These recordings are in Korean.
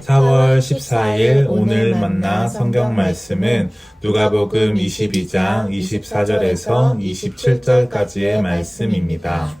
4월 14일 오늘 만나 성경 말씀은 누가복음 22장 24절에서 27절까지의 말씀입니다.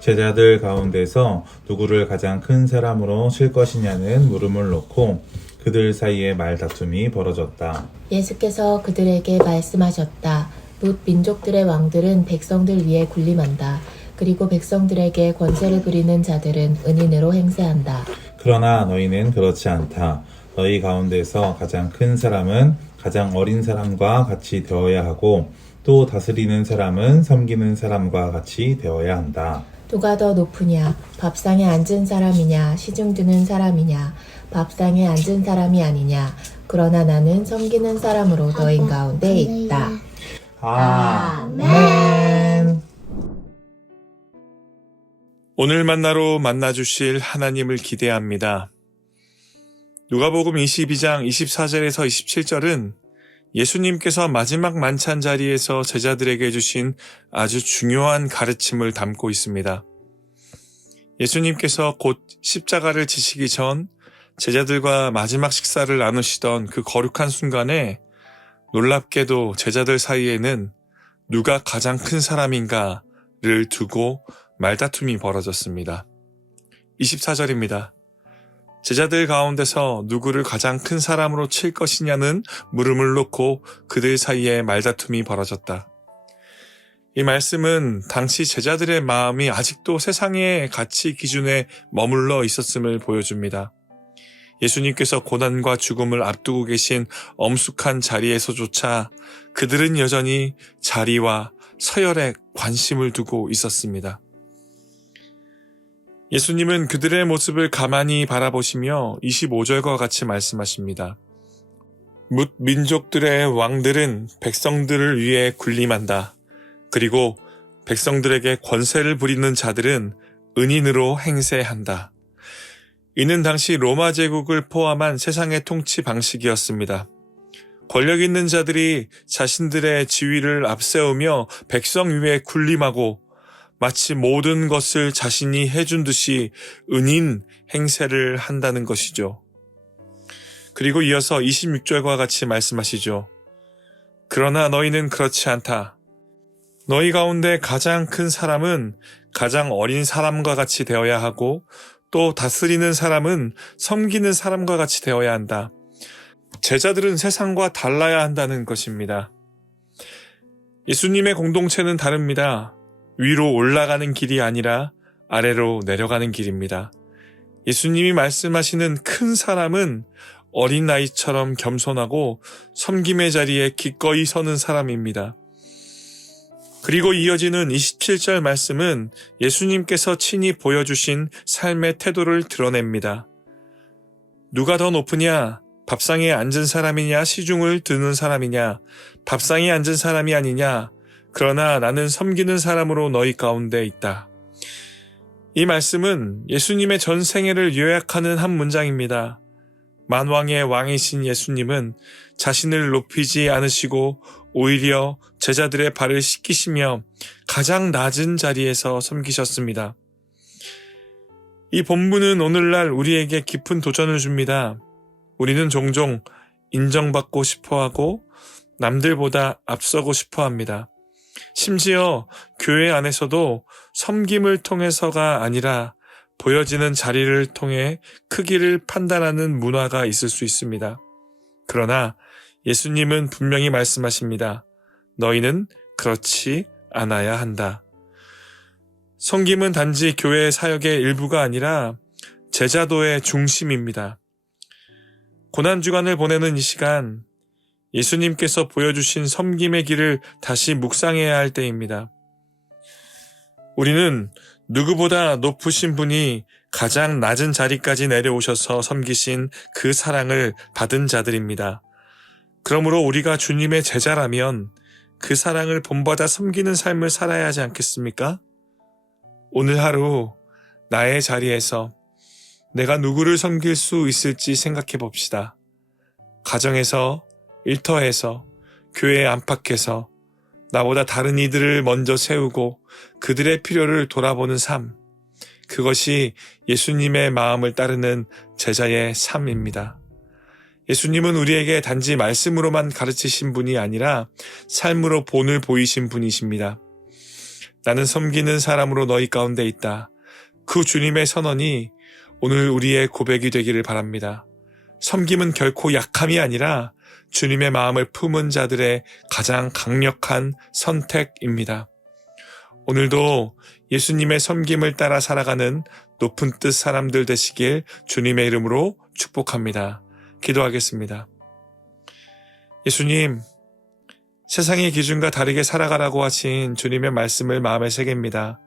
제자들 가운데서 누구를 가장 큰 사람으로 칠 것이냐는 물음을 놓고 그들 사이에 말다툼이 벌어졌다. 예수께서 그들에게 말씀하셨다. 뭇 민족들의 왕들은 백성들 위에 군림한다. 그리고 백성들에게 권세를 부리는 자들은 은인으로 행세한다. 그러나 너희는 그렇지 않다. 너희 가운데서 가장 큰 사람은 가장 어린 사람과 같이 되어야 하고 또 다스리는 사람은 섬기는 사람과 같이 되어야 한다. 누가 더 높으냐? 밥상에 앉은 사람이냐? 시중 드는 사람이냐? 밥상에 앉은 사람이 아니냐? 그러나 나는 섬기는 사람으로 너희 가운데 있다. 아멘. 오늘 만나로 만나주실 하나님을 기대합니다. 누가복음 22장 24절에서 27절은 예수님께서 마지막 만찬 자리에서 제자들에게 주신 아주 중요한 가르침을 담고 있습니다. 예수님께서 곧 십자가를 지시기 전 제자들과 마지막 식사를 나누시던 그 거룩한 순간에 놀랍게도 제자들 사이에는 누가 가장 큰 사람인가를 두고 말다툼이 벌어졌습니다. 24절입니다. 제자들 가운데서 누구를 가장 큰 사람으로 칠 것이냐는 물음을 놓고 그들 사이에 말다툼이 벌어졌다. 이 말씀은 당시 제자들의 마음이 아직도 세상의 가치 기준에 머물러 있었음을 보여줍니다. 예수님께서 고난과 죽음을 앞두고 계신 엄숙한 자리에서조차 그들은 여전히 자리와 서열에 관심을 두고 있었습니다. 예수님은 그들의 모습을 가만히 바라보시며 25절과 같이 말씀하십니다. 뭇 민족들의 왕들은 백성들을 위해 군림한다. 그리고 백성들에게 권세를 부리는 자들은 은인으로 행세한다. 이는 당시 로마 제국을 포함한 세상의 통치 방식이었습니다. 권력 있는 자들이 자신들의 지위를 앞세우며 백성 위에 군림하고 마치 모든 것을 자신이 해준 듯이 은인 행세를 한다는 것이죠. 그리고 이어서 26절과 같이 말씀하시죠. 그러나 너희는 그렇지 않다. 너희 가운데 가장 큰 사람은 가장 어린 사람과 같이 되어야 하고 또 다스리는 사람은 섬기는 사람과 같이 되어야 한다. 제자들은 세상과 달라야 한다는 것입니다. 예수님의 공동체는 다릅니다. 위로 올라가는 길이 아니라 아래로 내려가는 길입니다. 예수님이 말씀하시는 큰 사람은 어린아이처럼 겸손하고 섬김의 자리에 기꺼이 서는 사람입니다. 그리고 이어지는 27절 말씀은 예수님께서 친히 보여주신 삶의 태도를 드러냅니다. 누가 더 높으냐? 밥상에 앉은 사람이냐? 시중을 드는 사람이냐? 밥상에 앉은 사람이 아니냐? 그러나 나는 섬기는 사람으로 너희 가운데 있다. 이 말씀은 예수님의 전 생애를 요약하는 한 문장입니다. 만왕의 왕이신 예수님은 자신을 높이지 않으시고 오히려 제자들의 발을 씻기시며 가장 낮은 자리에서 섬기셨습니다. 이 본문은 오늘날 우리에게 깊은 도전을 줍니다. 우리는 종종 인정받고 싶어하고 남들보다 앞서고 싶어합니다. 심지어 교회 안에서도 섬김을 통해서가 아니라 보여지는 자리를 통해 크기를 판단하는 문화가 있을 수 있습니다. 그러나 예수님은 분명히 말씀하십니다. 너희는 그렇지 않아야 한다. 섬김은 단지 교회 사역의 일부가 아니라 제자도의 중심입니다. 고난주간을 보내는 이 시간, 예수님께서 보여주신 섬김의 길을 다시 묵상해야 할 때입니다. 우리는 누구보다 높으신 분이 가장 낮은 자리까지 내려오셔서 섬기신 그 사랑을 받은 자들입니다. 그러므로 우리가 주님의 제자라면 그 사랑을 본받아 섬기는 삶을 살아야 하지 않겠습니까? 오늘 하루 나의 자리에서 내가 누구를 섬길 수 있을지 생각해 봅시다. 가정에서, 일터에서, 교회 안팎에서 나보다 다른 이들을 먼저 세우고 그들의 필요를 돌아보는 삶, 그것이 예수님의 마음을 따르는 제자의 삶입니다. 예수님은 우리에게 단지 말씀으로만 가르치신 분이 아니라 삶으로 본을 보이신 분이십니다. 나는 섬기는 사람으로 너희 가운데 있다. 그 주님의 선언이 오늘 우리의 고백이 되기를 바랍니다. 섬김은 결코 약함이 아니라 주님의 마음을 품은 자들의 가장 강력한 선택입니다. 오늘도 예수님의 섬김을 따라 살아가는 높은 뜻 사람들 되시길 주님의 이름으로 축복합니다. 기도하겠습니다. 예수님, 세상의 기준과 다르게 살아가라고 하신 주님의 말씀을 마음에 새깁니다.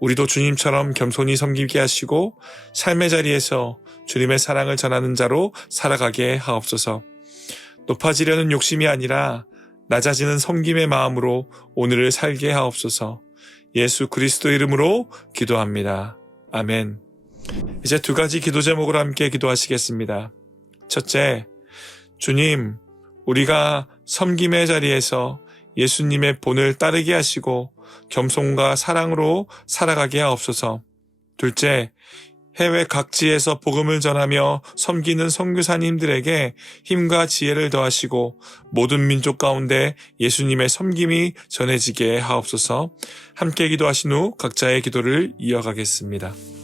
우리도 주님처럼 겸손히 섬기게 하시고 삶의 자리에서 주님의 사랑을 전하는 자로 살아가게 하옵소서. 높아지려는 욕심이 아니라 낮아지는 섬김의 마음으로 오늘을 살게 하옵소서. 예수 그리스도 이름으로 기도합니다. 아멘. 이제 두 가지 기도 제목으로 함께 기도하시겠습니다. 첫째, 주님, 우리가 섬김의 자리에서 예수님의 본을 따르게 하시고 겸손과 사랑으로 살아가게 하옵소서. 둘째, 해외 각지에서 복음을 전하며 섬기는 선교사님들에게 힘과 지혜를 더하시고 모든 민족 가운데 예수님의 섬김이 전해지게 하옵소서. 함께 기도하신 후 각자의 기도를 이어가겠습니다.